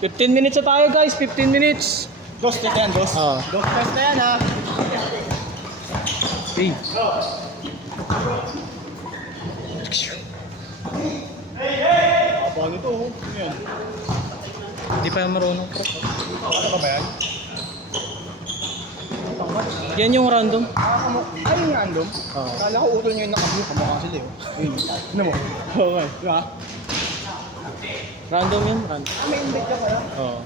15 minutes na tayo guys, 15 minutes. Dos, test na yan, dos. Oo. Dos, test na yan ha. Hey. Kapag ito, ano yan? Hindi pa yung marunong pro. Ano ka ba yan? Yan yung random. Ay, yung random? Oo. Kala ko utol nyo yung nakablue, kamukha sila eh. Ayun, ano mo? Oo nga. Diba? Random yan, random. May invite ka pala? Oo.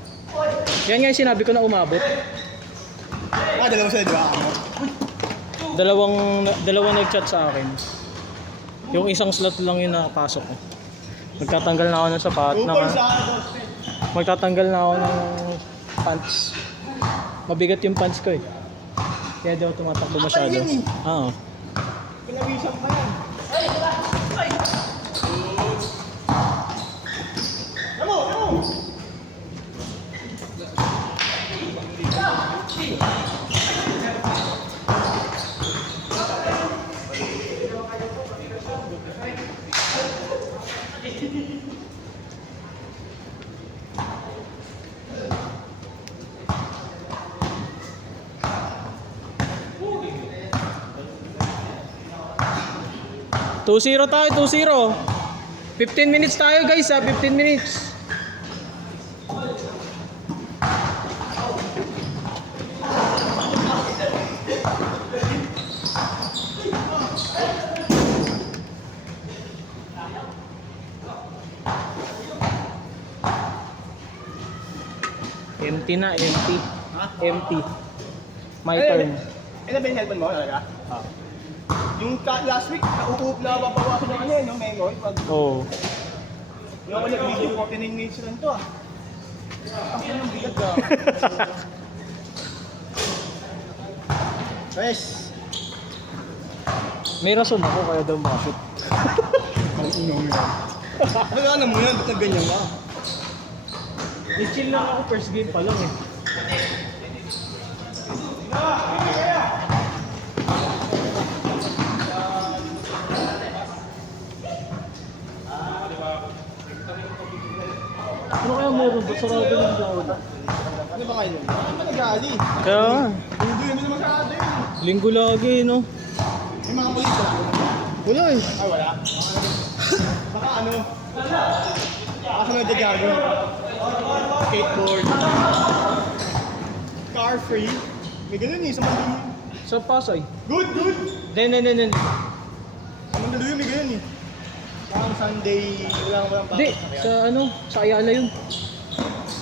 Yan nga yung sinabi ko na umabot. Dalawa sila, di ba? Dalawang nag-chat sa akin. Yung isang slot lang yung nakapasok ko. Magtatanggal na ako ng sapat na magtatanggal na ako ng pants. Mabigat yung pants ko eh. Kaya di ako tumatakbo masyado. Oo. Pinawisan pa yan. Two 2-0 tayo, 2-0. 15 minutes tayo guys ha, 15 minutes. Empty na, empty. Empty. My turn. Ano ba yung helmet mo talaga? Yung last week, nauup na babawasan ng ano eh, no? Memory. Oo. Yung ako nag-video 49 minutes lang to ah. Ang pinang bigat ka. Guys! May rason ako kaya daw makashoot. Ang inom yan. Ano mo yan? Ba't na ganyan ka? I-chill lang ako first game pa lang eh. Ano kaya meron? Ba't sarado yung jawda? Ano ba kayo? Ano ba nag-aali? Kaya nga, Hindi mo naman ka-aali. linggo lagi no? May mga pulis wala. Wala eh. Ay wala? Baka ano? Baka sunod na gago. Skateboard. Car free. May ganun eh, sa Mandaluyong. Sa Pasay. Good, good! Then. Sa Mandaluyong may ganun eh. Parang Sunday, walang Hindi, pasok. sa ano, sa Ayala yun.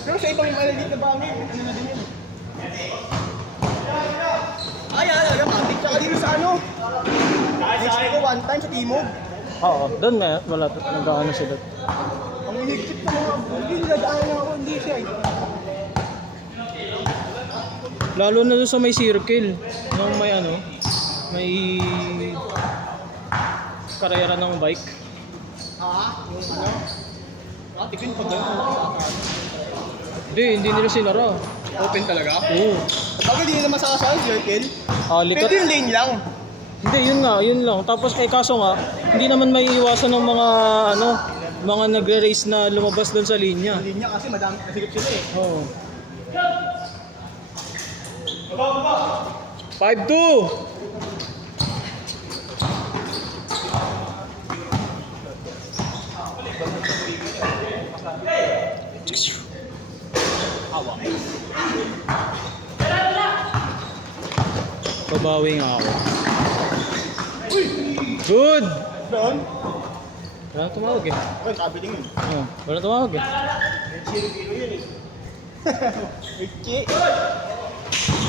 Pero sa ibang maliliit na bangin, ano na din yun. Ay, talaga, public. Tsaka dito sa ano? Next week ko, one time sa Timog. Oo, doon may wala nag-ano sila. Ang higpit na mga, hindi niladaan na ako, hindi siya. Lalo na doon sa may circle, nung may ano, may karera ng bike. Yung ano? Tignan pag gano'n. Hindi nila sinara. Open talaga? Oo. Bakit hindi nila masakasal, circle? Likat. Pwede yung lane lang. Hindi, yun lang. Tapos kaso nga, hindi naman may iwasan ng mga ano, mga nagre-race na lumabas doon sa linya. Hindi niya kasi madami kasigip sila eh. Oo. 5-2. Babawi nga ako. Good! Doon? Wala tumawag eh. Ay, sabi din yun. Wala tumawag eh. Chiro-chiro yun eh. Ricky.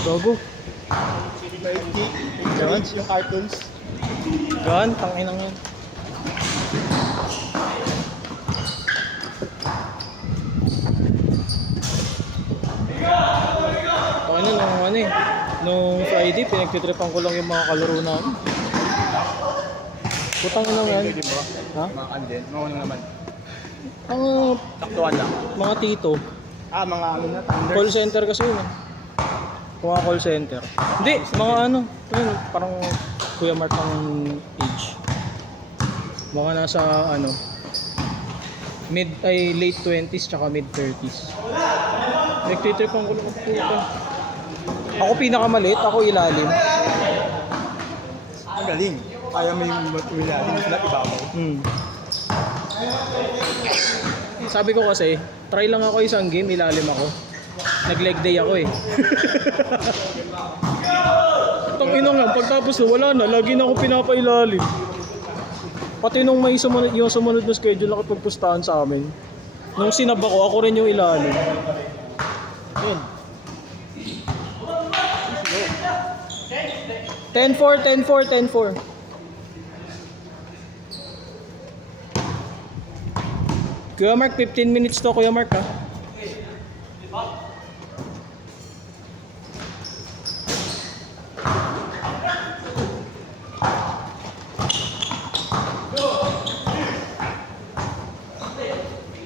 Gago. Ricky. Ricky. Yung cartoons. Gaan, tanginang yan. Nung Friday, pinagtitripan ko lang yung mga kalaro namin. Putang ina yan. Ha? Mga kandin. Mga ano naman. Ang Taktuan lang. mga tito, Mga ano na, Thunder. call center kasi yun. Mga call center. Hindi, mga ano, yun, parang Kuya Mark ang age. Mga nasa ano, late 20s tsaka mid 30s. Nagtitrip ang gulo ko po. Ako pinakamaliit, ako ilalim. Ang galing. Kaya mo yung ilalim, sila ibabaw. Sabi ko kasi, try lang ako isang game, ilalim ako. Nag-leg day ako eh. Tang ina nga, pagtapos na wala na, lagi na ako pinapailalim. Pati nung may sumunod, yung sumunod na schedule na kapagpustahan sa amin. Nung sinab ako rin yung ilalim. Yun. 10-4, 10-4, 10-4. Kuya Mark, 15 minutes to Kuya Mark ha.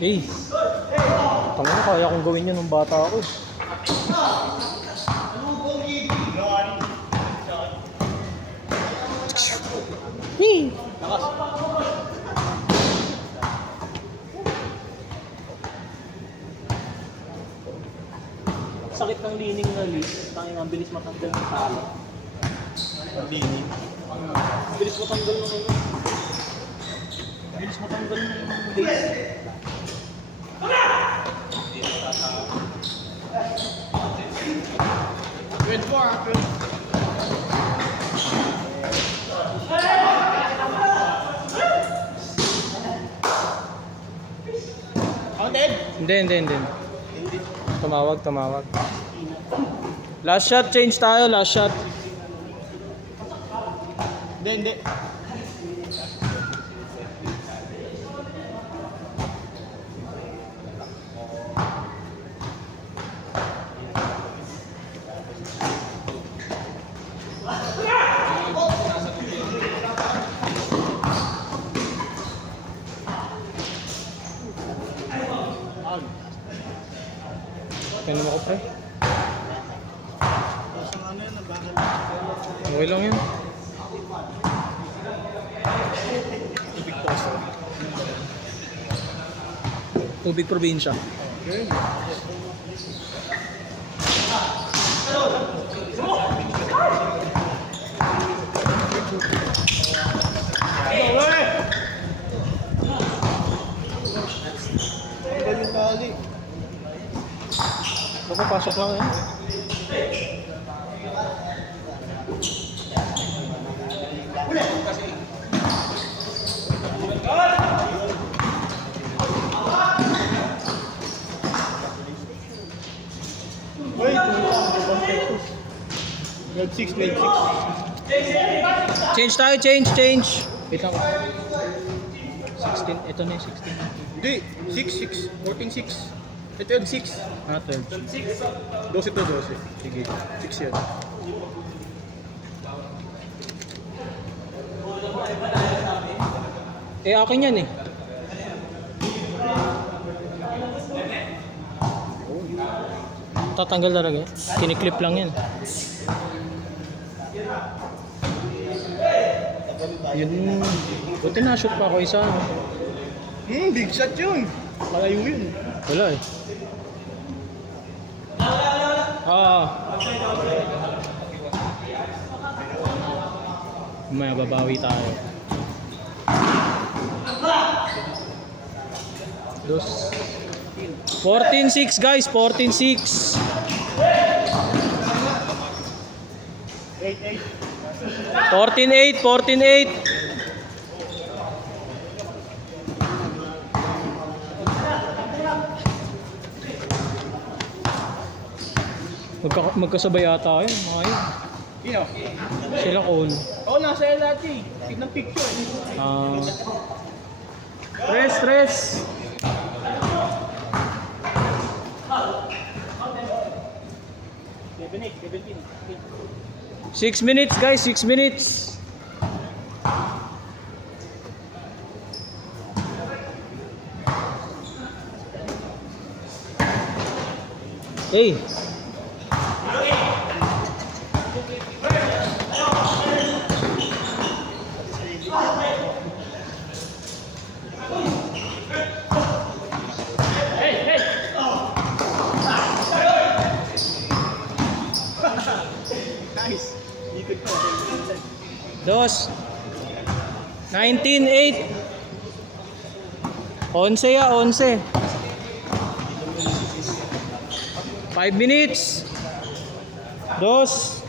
Hey, tanga na, kaya kong gawin yun nung bata ako. Hey! Sakit ng lining na list, tangin ang bilis matanggal ng talo. Ang lining. Bilis matanggal ng ano. Bilis matanggal ng base. Good for Counted? Hindi. Tumawag. Last shot, change tayo, last shot. Hindi. Kaya naman ko pre. Ano yan, bakit? Okay lang yun. Tubig probinsya. Okay. Ako, pasok lang yan. Grade 6, grade 6. Change tayo, change. Wait lang. 16, ito na yung 16. Hindi, 6, 14, 6. Ito yung 6. Ah, 12. 12 to 12. Sige, 6 yan. Eh, akin yan eh. Tatanggal talaga. Kiniklip lang yan. Yun. Buti na-shoot pa ako isa. Big shot yun. Malayo yun. Wala eh. May babawi tayo. Dos. 14-6 guys, 14-6. 14-8, 14-8. Magkasabay ata yun, mga yun. Sino? Sila Cole. Oo, nasa LRT. Tignan picture. Stress. 6 minutes guys, 6 minutes. Hey. Dos. 19-8. 11 ya, 11. 5 minutes. Dos.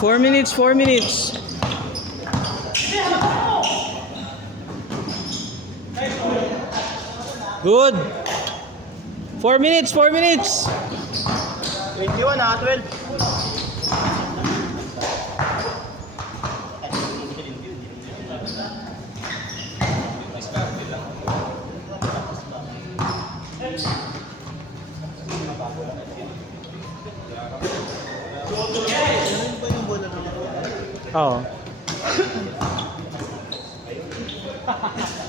Four minutes, 4 minutes. Good. 4 minutes, 4 minutes. 21 ha, 12. Oo.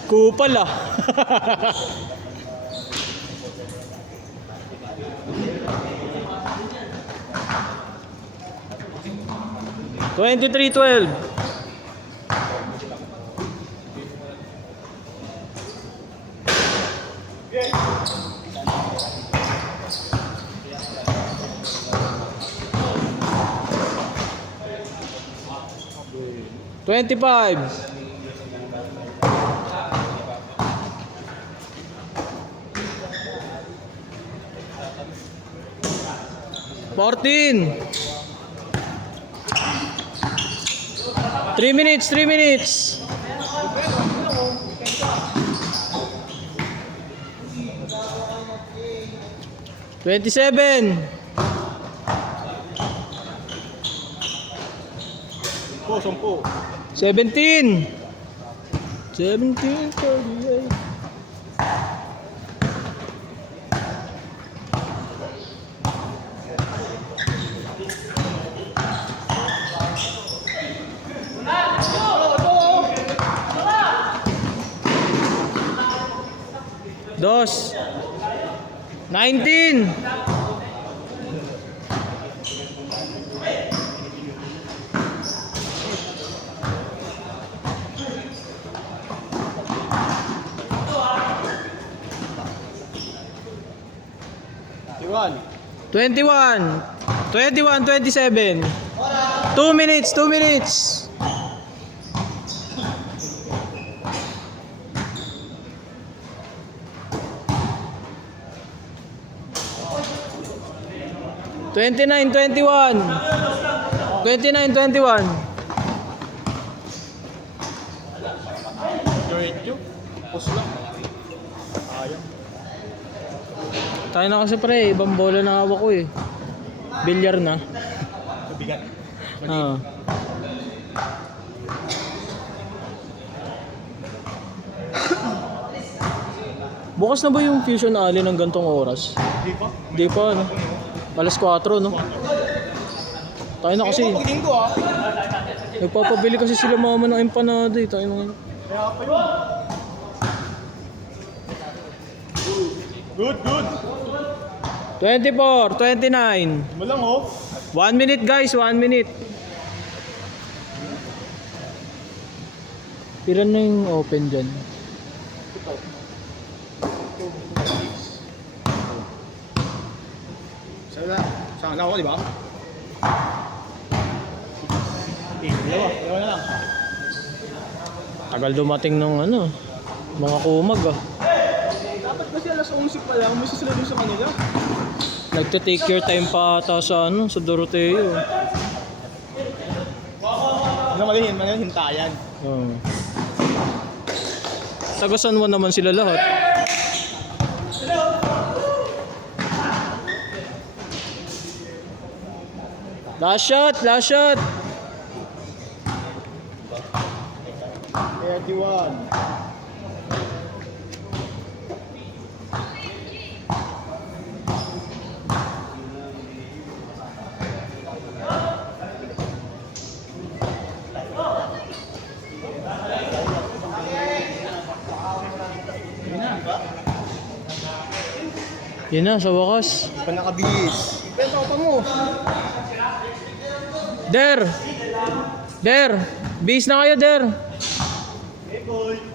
Kupal ah. Twenty-three, 12. Twenty-five. Fourteen. 3 minutes, 3 minutes. Twenty-seven. 10. 17. 17, 38. Dos. 19. Iwan. 21. 21, 27. 2 minutes, 2 minutes. Twenty-nine, 21. 29, 21. 32. Pus lang. Ayang. Tayo na kasi pre, ibang bola na hawak ko eh. Bilyar na. Mabigat. Ah. Bukas na ba yung Fusion Alley ng gantong oras? Di pa. Di pa, no? Alas 4, no? Tayo na kasi. Pagdating ko ha. Nagpapabili kasi sila mama ng empanada eh. Tayo na. Kaya pa yun. Good, good. 24, 29. Mo lang oh. 1 minute guys, 1 minute. Pira na yung open dyan. Sana ako, di ba? Dalawa na lang. Tagal dumating ng ano, mga kumag ah. Dapat kasi alas 11 pa lang, may susunod yung sa kanila. Nagte-take your time pa ata sa ano, sa Doroteo. Ano malihin, hintayan. Oh. Taga San Juan naman sila lahat. Last shot, last shot. 31. Yun na, sa wakas. Pa nakabihis. Benta ko pa mo. Der! Der! Base na kayo, Der! Hey boy.